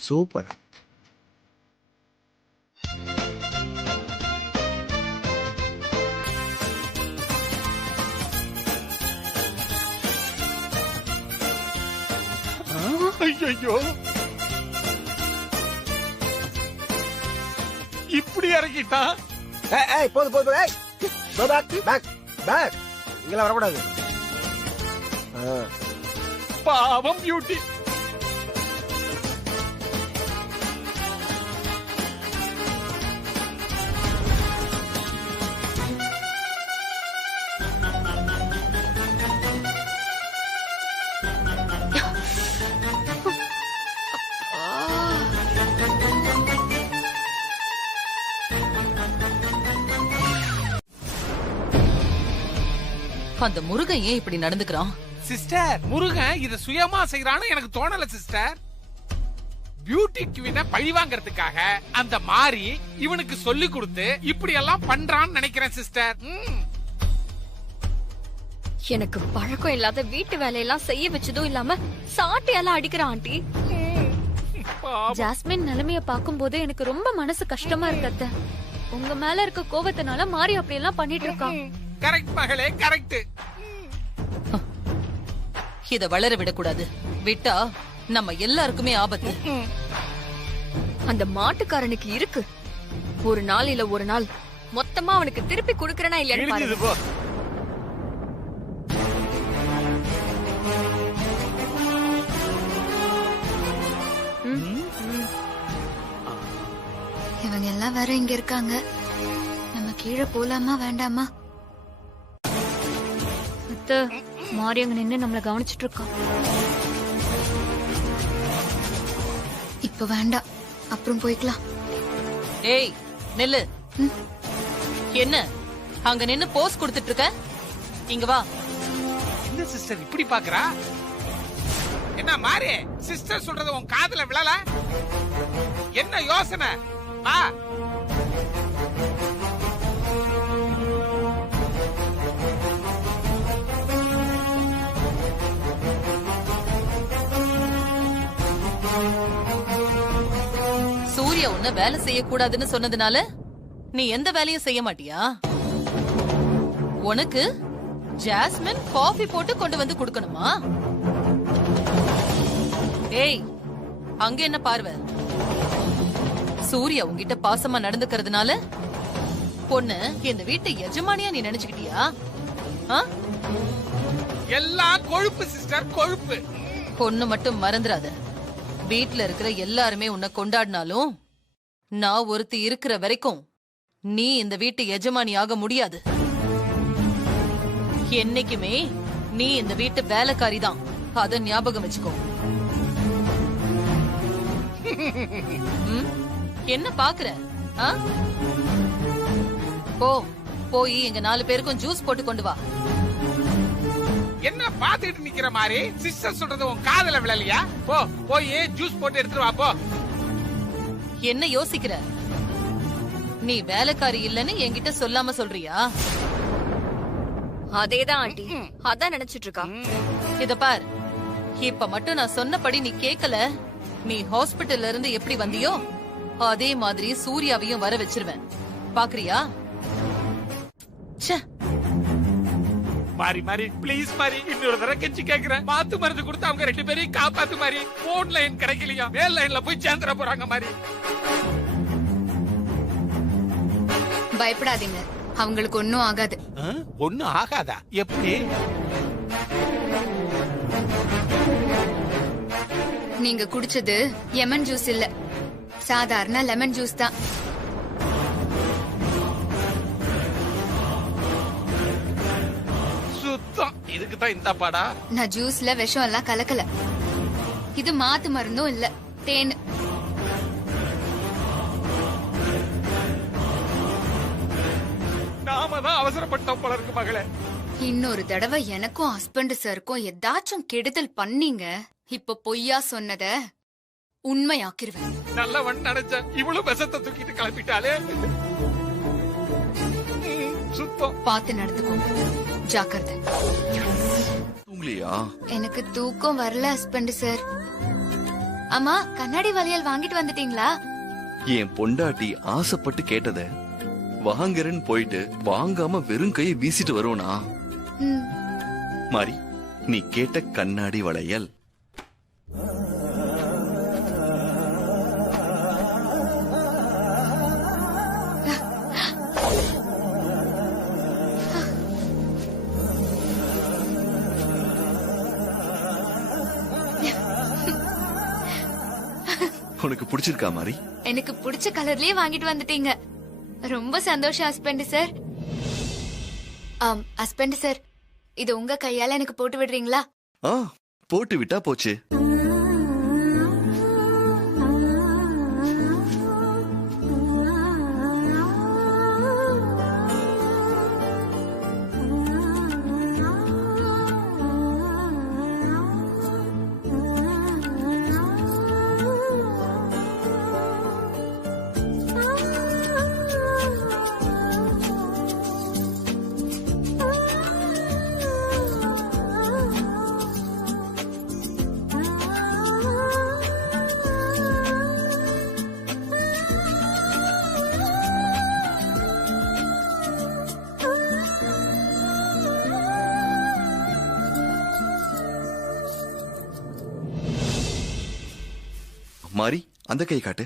சூப்பர். ஐயோ, இப்படி இறக்கிட்டா? போது போது. இங்கெல்லாம் வரக்கூடாது. பாவம் பியூட்டி. அந்த முருகன் ஏன் இப்படி நடந்துக்கிறான்? சிஸ்டர், முருகன் இத சுயமா செய்யறான்னு எனக்கு தோணல சிஸ்டர். பியூட்டி குவீனை பழி வாங்கறதுக்காக அந்த மாரி இவனுக்கு சொல்லி கொடுத்து இப்படி எல்லாம் பண்றான்னு நினைக்கிறேன் சிஸ்டர். எனக்கு பழக்கம் இல்லாத வீட்டு வேலையெல்லாம் செய்ய வச்சதும் இல்லாம சாட்டையெல்லாம் அடிக்கிற ஆண்டி. ஜாஸ்மின் நிலைமைய பாக்கும்போது எனக்கு ரொம்ப மனசு கஷ்டமா இருக்கு அத்தை. உங்க மேல இருக்க கோபத்தினால மாறி அப்படி எல்லாம் பண்ணிட்டு இருக்கான். கரெக்ட் மகளே, கரெக்ட். இத வளர விடக்கூடாது. விட்டா நம்ம எல்லாருக்குமே ஆபத்து. அந்த மாட்டுக்காரனுக்கு இருக்கு. ஒரு நாள் இல்ல ஒரு நாள் மொத்தமா அவனுக்கு திருப்பி கொடுக்கறனா இல்லன்னு பாருங்க. இவங்க எல்லாம் வேற இங்க இருக்காங்க. நம்ம கீழே போலாமா வேண்டாமா? அத்தை, மாறி அங்க நின்னு நம்மள கவனிச்சிட்டு இருக்கான். இப்ப வேண்டாம், அப்புறம் போய்க்கலாம். ஏய் நெல்லு, என்ன அங்க நின்னு போஸ் கொடுத்துட்டு இருக்க? இங்க வா. என்ன சிஸ்டர் இப்படி பாக்குறா? என்ன மாறி சிஸ்டர் சொல்றது உன் காதுல விழல? என்ன யோசனை? வா. சூர்யா உன்ன வேலை செய்யக்கூடாதுன்னு சொன்னதுனால நீ எந்த வேலையும் செய்ய மாட்டியா? உனக்கு ஜாஸ்மின் காஃபி போட்டு கொண்டு வந்து கொடுக்கணுமா? ஏய், அங்க என்ன பார்வை? சூர்யா உன்கிட்ட பாசமா நடந்துக்கிறதுனால பொண்ணு இந்த வீட்டு எஜமானியா நீ நினைச்சுக்கிட்டியா? எல்லாம் கொழுப்பு சிஸ்டர், கொழுப்பு. பொண்ணு மட்டும் மறந்துடாத, வீட்டுல இருக்கிற எல்லாருமே உன்னை கொண்டாடினாலும் நான் ஒருத்தி இருக்கிற வரைக்கும் நீ இந்த வீட்டு எஜமானி ஆக முடியாது. என்னைக்குமே நீ இந்த வீட்டு வேலைக்காரி தான், அத ஞாபகம் வச்சுக்கோ. என்ன பாக்குற? போய் எங்க 4 பேருக்கும் ஜூஸ் போட்டு கொண்டு வா. என்ன பாத்துக்கிட்டு நிக்கிற மாதிரி? சிஸ்டர் சொல்றது உன் காதுல விழலையா? போய் ஜூஸ் போட்டு எடுத்துட்டு வா போ. என்ன யோசிக்கிற? நீ வேலைக்காரி இல்லன்னு என்கிட்ட சொல்லாம சொல்றியா? அதேதான் ஆண்டி, அதான் நினைச்சிட்டு இருக்கா. இத பார், இப்ப மட்டும் நான் சொன்னபடி நீ கேக்கல, நீ ஹாஸ்பிட்டல்ல இருந்து எப்படி வந்தியோ அதே மாதிரி சூர்யாவையும் வர வச்சிருவேன். பாக்குறியா? மாறி மாறி ப்ளீஸ் மாறி, இன்னொரு தடவை கெஞ்சி கேக்குறேன். மாத்து மருந்து கொடுத்து அவங்க 2 பேரையும் காப்பாத்து மாறி. போன் லைன் கிடைக்கலையா? மேல் லைன்ல போய் சேர்ந்துட போறாங்க மாறி. பயப்படாதீங்க, அவங்களுக்கு ஒன்னும் ஆகாது. ஒன்னும் ஆகாதா? எப்படி? நீங்க குடிச்சது லெமன் ஜூஸ் இல்ல, சாதாரண லெமன் ஜூஸ் தான். சுத்தம். இதுக்கு தான் இந்த பாடா? நான் ஜூஸ்ல விஷம் எல்லாம் கலக்கல. இது மாத்து மருந்தும் இல்ல, தேன். நாம தான் அவசரப்பட்டோம் போல இருக்கு மகளே. இன்னொரு தடவை எனக்கும் ஹஸ்பண்ட் சாருக்கும் ஏதாச்சும் கெடுதல் பண்ணீங்க, இப்ப பொய்யா சொன்னத உண்மையாக்கிருவேன். நல்லவன் நினைச்ச இவ்வளவு விஷத்தை தூக்கிட்டு கிளம்பிட்டாலே. சுத்தம். பார்த்து நடந்துக்கோங்க, ஜாக்கிரதை. எனக்கு தூக்கம் வரல ஹஸ்பண்ட் சார். அம்மா, கண்ணாடி வளையல் வாங்கிட்டு வந்துட்டீங்களா? என் பொண்டாட்டி ஆசைப்பட்டு கேட்டத வாங்கறன்னு போயிட்டு வாங்காம வெறும் கையை வீசிட்டு வருவனா? மாறி, நீ கேட்ட கண்ணாடி வளையல். உனக்கு பிடிச்சிருக்கா மாறி? எனக்கு பிடிச்ச கலர்லயே வாங்கிட்டு வந்துட்டீங்க. ரொம்ப சந்தோஷம் ஹஸ்பண்ட் சார். ஹஸ்பண்ட் சார், இது உங்க கையால எனக்கு போட்டு விடுறீங்களா? போட்டு விட்டா போச்சு. மாறி, அந்த கை காட்டு.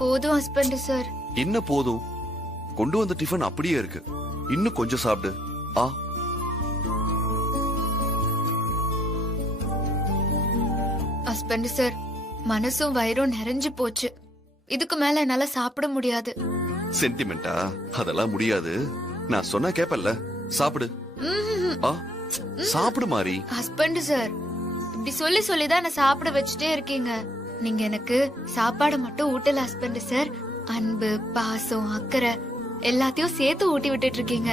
போதும் ஹஸ்பண்ட் சார். என்ன போதும்? கொண்டு வந்த டிஃபன் அப்படியே இருக்கு, இன்னும் கொஞ்சம் சாப்பிடு. ஹஸ்பண்ட் சார், மனசும் வயிறும் நிறைஞ்சு போச்சு. இதுக்கு மேல என்னால சாப்பிட முடியாது. சென்டிமெண்டா? அதெல்லாம் முடியாது. நான் சொன்னா கேப்பல்ல, சாப்பிடு. சாப்பிடு மாறி. ஹஸ்பண்ட் சார், இப்படி சொல்லி சொல்லிதான் என்ன சாப்பிட வச்சுட்டே இருக்கீங்க. நீங்க எனக்கு சாப்பாடு மட்டும் ஊட்டல ஹஸ்பண்ட் சார், அன்பு, பாசம், அக்கறை எல்லாத்தையும் சேர்த்து ஊட்டி விட்டுட்டு இருக்கீங்க.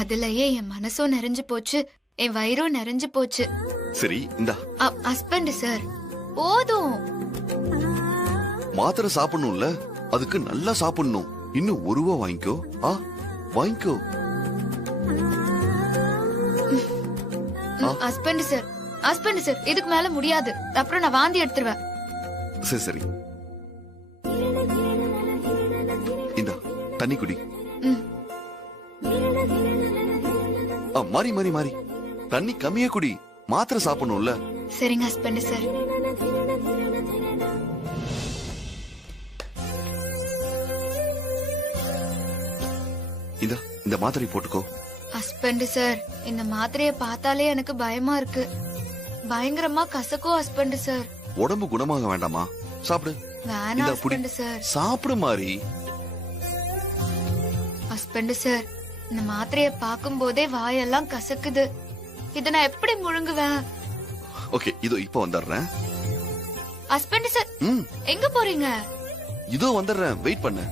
அதுலயே என் மனசும் நிறைஞ்சு போச்சு, என் வயிறும் நிறைஞ்சு போச்சு. சரி இந்தா. ஹஸ்பண்ட் சார் போதும். மாத்திரை சாப்பிடணும்ல, அதுக்கு நல்லா சாப்பிடணும். இன்னும் ஒரு ரூபா வாங்கிக்கோ. வாங்கிக்கோ. ஹஸ்பண்ட் சார், ஹஸ்பண்ட் சார், இதுக்கு மேல முடியாது. அப்புறம் நான் வாந்தி எடுத்துருவேன். சரி சரி, இந்தா தண்ணி குடி. மாறி மாறி மாறி, தண்ணி கம்மியா குடி, மாத்திரை சாப்பிடணும்ல. சரிங்க ஹஸ்பண்ட் சார். இந்த மாத்திரை போட்டுக்கோ. ஹஸ்பண்ட் சார், இந்த மாத்திரைய பார்த்தாலே எனக்கு பயமா இருக்கு. பயங்கரமா கசக்கும் ஹஸ்பண்ட் சார். உடம்பு குணமாக வேண்டாமா? சாப்பிடு. வேணாம் ஹஸ்பண்ட் சார். சாப்பிடு மாறி. ஹஸ்பண்ட் சார், இந்த மாத்திரைய பார்க்கும் போதே வாயெல்லாம் கசக்குது. இத நான் எப்படி முழுங்குவேன்? ஓகே, இதோ இப்ப வந்துடுறேன். ஹஸ்பண்ட் சார், எங்க போறீங்க? இதோ வந்துடுறேன், வெயிட் பண்ணு.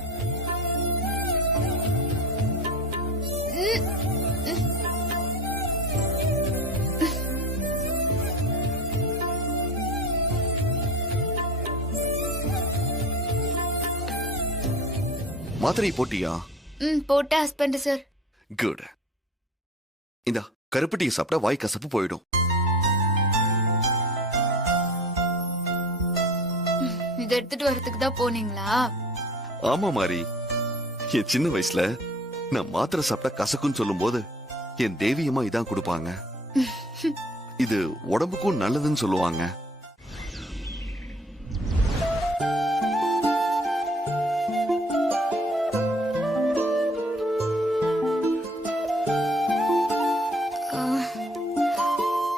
மாத்திரை போட்டியா? போட்ட ஹஸ்பண்ட் சார். குட். இந்த கருப்பட்டியை சாப்பிட்டா வாய் கசப்பு போயிடும். இத எடுத்துட்டு வரதுக்கு தான் போனீங்களா? ஆமா மாறி, என் சின்ன வயசுல நான் மாத்திரை சாப்பிட்டா கசக்குன்னு சொல்லும் போது என் தேவியம்மா இதான் கொடுப்பாங்க. இது உடம்புக்கும் நல்லதுன்னு சொல்லுவாங்க.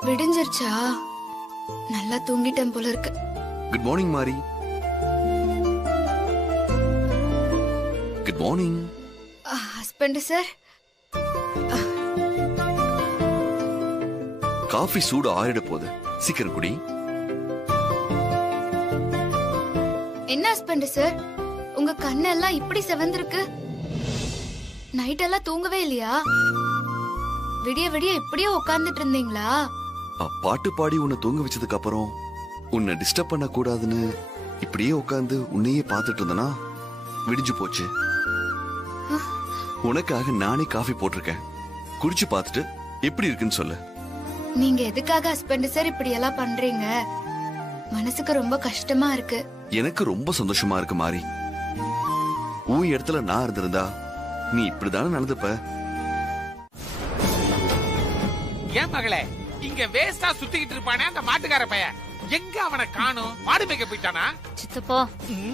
விடிஞ்சிருச்சா? நல்லா தூங்கிட்டேன் போல இருக்கு. குட் மார்னிங் மாரி. Good morning. Husband sir, coffee சூடு ஆறிட போகுது, சீக்கிரம் குடி. என்ன ஹஸ்பண்ட் சார், உங்க கண்ணெல்லாம் இப்படி செவந்திருக்கு? நைட் எல்லாம் தூங்கவே இல்லையா? விடிய விடிய இப்படியே உட்கார்ந்துட்டு இருந்தீங்களா? பாட்டு பாடி உன்னை தூங்க வச்சதுக்கு அப்புறம் உன்னை டிஸ்டர்ப் பண்ண கூடாதுன்னு இப்படியே உட்கார்ந்து உன்னையே பார்த்துட்டு இருந்தனா விடிஞ்சு போச்சு. உனக்காக நானே காஃபி போட்டிருக்கேன், குடிச்சு பார்த்துட்டு எப்படி இருக்குன்னு சொல்லு. நீங்க எதுக்காக ஹஸ்பண்ட் சார் இப்படி எல்லாம் பண்றீங்க? மனசுக்கு ரொம்ப கஷ்டமா இருக்கு. எனக்கு ரொம்ப சந்தோஷமா இருக்கு மாறி. உன் இடத்துல நான் இருந்திருந்தா நீ இப்படிதானே நடந்துப்ப. ஏன் மகளே, இங்க வேஸ்டா சுத்திக்கிட்டு இருப்பானே அந்த மாட்டுக்கார பையன், எங்க அவனை காணோம்? மாடு மேய்க்க போயிட்டானா? சித்தப்பா,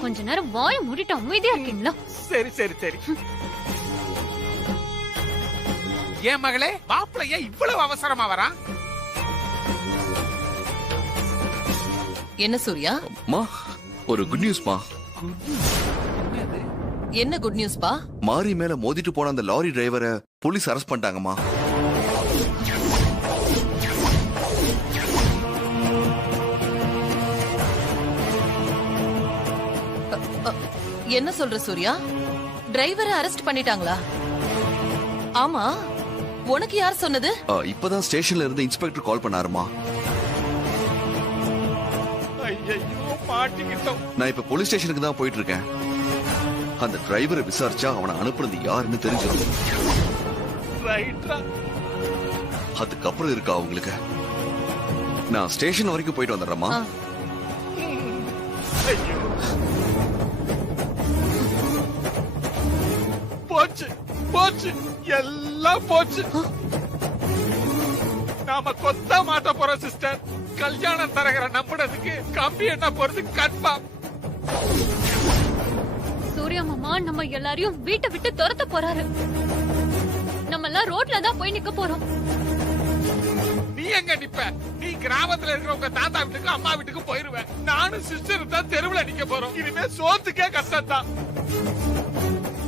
கொஞ்ச நேரம் வாய மூடிட்டு அமைதியா இருக்கீங்களா? சரி சரி சரி. ஏன் மகளே, மாப்பிள்ளைய இவ்வளவு அவசரமா வரான்? என்ன சூர்யா? மா, ஒரு குட் நியூஸ் மா. என்ன குட் நியூஸ் பா? மாரி மேல மோதிட்டு போன அந்த லாரி டிரைவரை போலீஸ் அரெஸ்ட் பண்ணிட்டாங்கம்மா. என்ன சொல்ற சூர்யா? டிரைவரை அரெஸ்ட் பண்ணிட்டாங்களா? ஆமா, உனக்கு யார் சொன்னது? இப்பதான் ஸ்டேஷன்ல இருந்து இன்ஸ்பெக்டர் கால் பண்ணாருமா. நான் இப்ப போலீஸ் ஸ்டேஷனுக்கு தான் போயிட்டு இருக்கேன். அந்த டிரைவரை விசாரிச்சா அவனை அனுப்புறது யாருன்னு தெரிஞ்சிடும். அதுக்கப்புறம் இருக்கா அவங்களுக்கு. நான் ஸ்டேஷன் வரைக்கும் போயிட்டு வந்துடுறேம்மா. போச்சு, எல்லாம் போச்சு. நாம கொத்த மாட்ட போறோம் சிஸ்டர். கல்யாணம் தரகரை நம்பினதுக்கு கம்பி என்ன போறது கன்ஃபார்ம். சூர்யா மாமா நம்ம எல்லாரையும் வீட்டை விட்டு துரத்த போறாரு. நம்ம எல்லாம் ரோட்ல தான் போய் நிக்க போறோம். நீ எங்க நிப்ப? நீ கிராமத்துல இருக்கிற உங்க தாத்தா வீட்டுக்கு அம்மா வீட்டுக்கு போயிருவேன். நானும் சிஸ்டர் தான் தெருவுல நிக்க போறோம். இனிமே சோத்துக்கே கஷ்டம் தான்.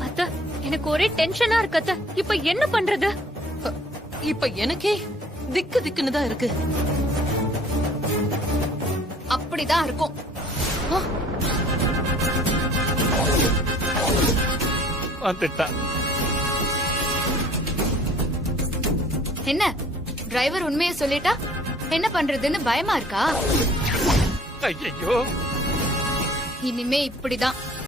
அத்த எனக்கு ஒரே டென்ஷனா இருக்கு அத்த. இப்ப என்ன பண்றது? இப்ப எனக்கே திக்கு திக்குன்னு தான் இருக்கு. அப்படிதான் இருக்கும். வந்துட்டா. என்ன டிரைவர் உண்மையை சொல்லிட்டா என்ன பண்றதுன்னு பயமா இருக்கா? ஐயோ, இனிமே இப்படிதான்.